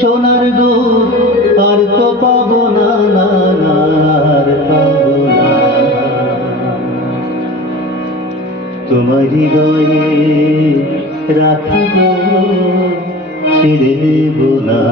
সোনার দুধ আর তো পাবো না, না না আর পাবো না। তোমার হৃদয়ে রাখিব, ছেড়ে দেব না।